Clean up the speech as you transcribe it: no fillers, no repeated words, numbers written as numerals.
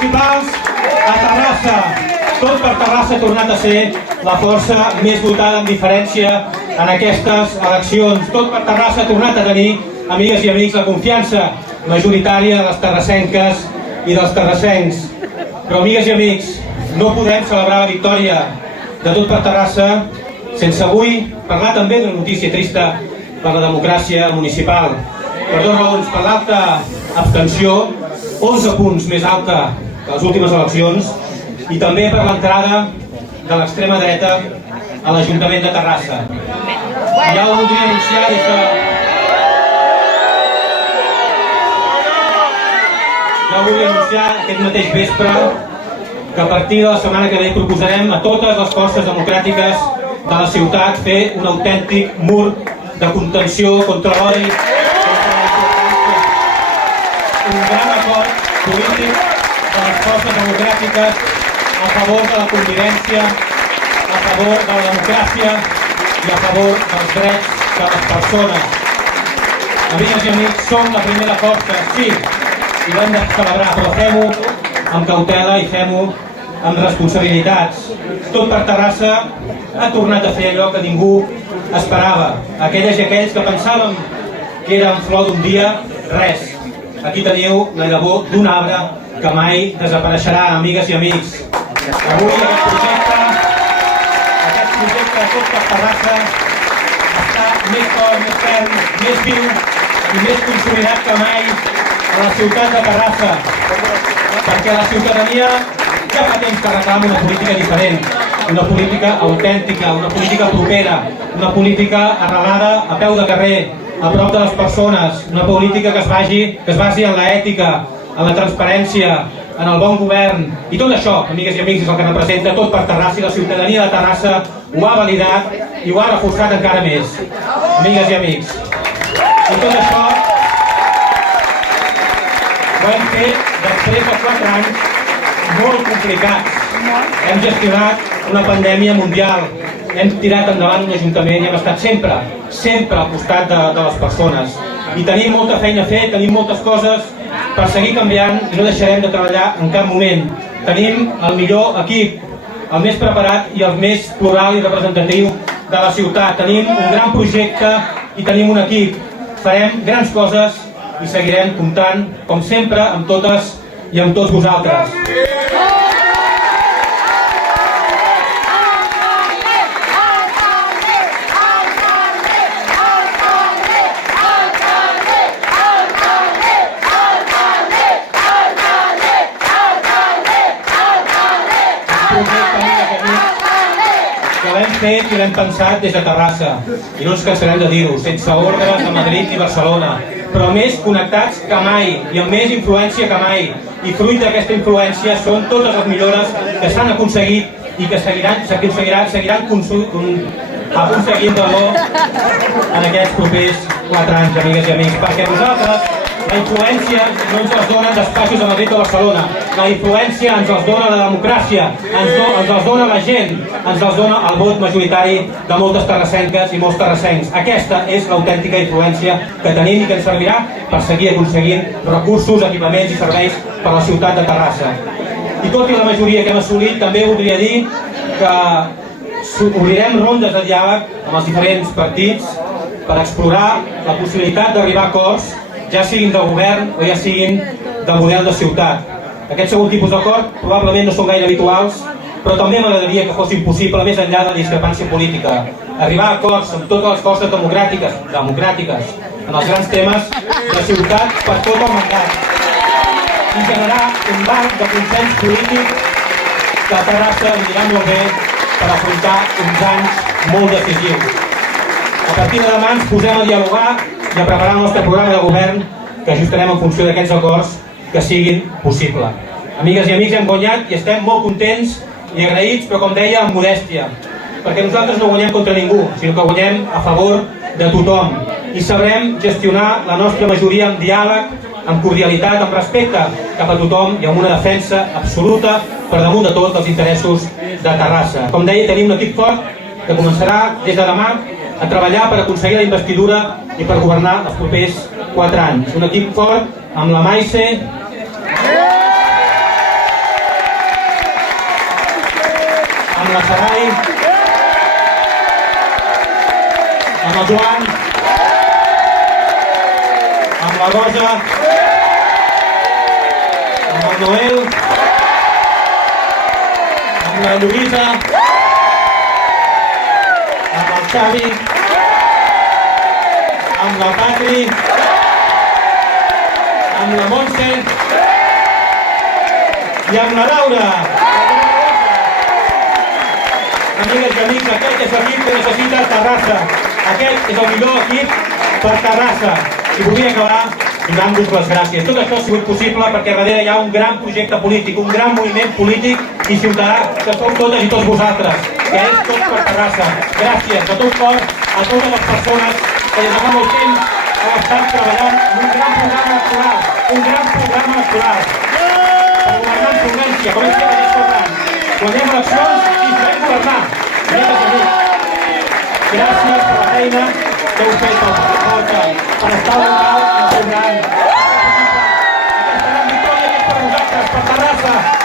municipals a Terrassa. Tot per Terrassa ha tornat a ser la força més votada amb diferència en aquestes eleccions. Tot per Terrassa ha tornat a tenir, amigues i amics, la confiança majoritària de les terrassenques i dels terrassencs. Però, amigues i amics, no podem celebrar la victòria de Tot per Terrassa sense avui parlar també d'una notícia trista per la democràcia municipal. Per dues raons: per l'alta abstenció, 11 punts més alta que les últimes eleccions, i també per l'entrada de l'extrema dreta a l'Ajuntament de Terrassa. Ja ho voldria anunciar des de... aquest mateix vespre que a partir de la setmana que ve proposarem a totes les forces democràtiques de la ciutat fer un autèntic mur de contenció contra l'odi, contra la intolerància. Un gran acord polític de les forces democràtiques a favor de la convivència, a favor de la democràcia i a favor dels drets de les persones. Amigues i amics, som la primera força, sí, i ho hem de celebrar, però fem-ho amb cautela i fem-ho amb responsabilitats. Tot per Terrassa ha tornat a fer allò que ningú esperava. Aquelles i aquells que pensàvem que era en flor d'un dia, res. Aquí teniu la llavor d'un arbre que mai desapareixerà, amigues i amics. Avui aquest projecte de Tot per Terrassa està més fort, més ferm, més viu i més consolidat que mai a la ciutat de Terrassa, perquè la ciutadania ja fa temps que reclama una política diferent, una política autèntica, una política propera, una política arrelada a peu de carrer, a prop de les persones, una política que es basi en l'ètica, en la transparència, en el bon govern. I tot això, amigues i amics, és el que representa Tot per Terrassa, i la ciutadania de Terrassa ho ha validat i ho ha reforçat encara més. Amigues i amics, i tot això ho hem fet després de 4 anys molt complicats. Hem gestionat una pandèmia mundial, hem tirat endavant un ajuntament i hem estat sempre al costat de les persones. I tenim molta feina a fer, tenim moltes coses per seguir canviant i no deixarem de treballar en cap moment. Tenim el millor equip, el més preparat i el més plural i representatiu de la ciutat. Tenim un gran projecte i tenim un equip. Farem grans coses i seguirem comptant, com sempre, amb totes i amb tots vosaltres. Que l'hem fet i l'hem pensat des de Terrassa, i no ens cansarem de dir-ho, sense ordres a Madrid i Barcelona, però més connectats que mai i amb més influència que mai. I fruit d'aquesta influència són totes les millores que s'han aconseguit i que seguiran aconseguint en aquests propers 4 anys, amigues i amics, perquè nosaltres la influència no ens les donen despatxos a Madrid o Barcelona. La influència ens els dona la democràcia, ens els dona la gent, ens els dona el vot majoritari de moltes terrassenques i molts terrassencs. Aquesta és l'autèntica influència que tenim i que ens servirà per seguir aconseguint recursos, equipaments i serveis per a la ciutat de Terrassa. I tot i la majoria que hem assolit, també voldria dir que obrirem rondes de diàleg amb els diferents partits per explorar la possibilitat d'arribar a acords, ja siguin del govern o ja siguin del model de ciutat. Aquest segon tipus d'acord probablement no són gaire habituals, però també m'agradaria que fossin possible més enllà de la discrepància política. Arribar a acords amb totes les forces democràtiques en els grans temes de ciutat per tot el mandat i generar un marc de consens polític que a Terrassa anirà molt bé per afrontar uns anys molt decisius. A partir de demà ens posem a dialogar i a preparar el nostre programa de govern que ajustarem en funció d'aquests acords que siguin possibles. Amigues i amics, hem guanyat i estem molt contents i agraïts, però com deia, amb modèstia, perquè nosaltres no guanyem contra ningú, sinó que guanyem a favor de tothom i sabrem gestionar la nostra majoria amb diàleg, amb cordialitat, amb respecte cap a tothom i amb una defensa absoluta per damunt de tot dels interessos de Terrassa. Com deia, tenim un equip fort que començarà des de demà a treballar per aconseguir la investidura i per governar els propers 4 anys. Un equip fort amb la Maise, amb la Sarai, amb el Joan, amb la Rosa, amb el Noel, amb la Lluïsa, amb el Xavi, amb la Patri, amb la Montse i amb la Laura. Amigues i amics, aquest és l'equip que necessita Terrassa. Aquest és el millor equip per Terrassa. I voldria acabar donant-vos les gràcies. Tot això ha sigut possible perquè darrere hi ha un gran projecte polític, un gran moviment polític i ciutadà que sou totes i tots vosaltres, que és Tots per Terrassa. Gràcies de tot cor a totes les persones que des de fa molt temps heu estat treballant en un gran programa electoral, per governar amb solvència, com hem fet aquests 4 anys. Quan hi ha eleccions i sabem governar. Gràcies per la feina que heu fet per estar al local i al seu gran. Aquesta gran victòria que és per vosaltres, per Terrassa.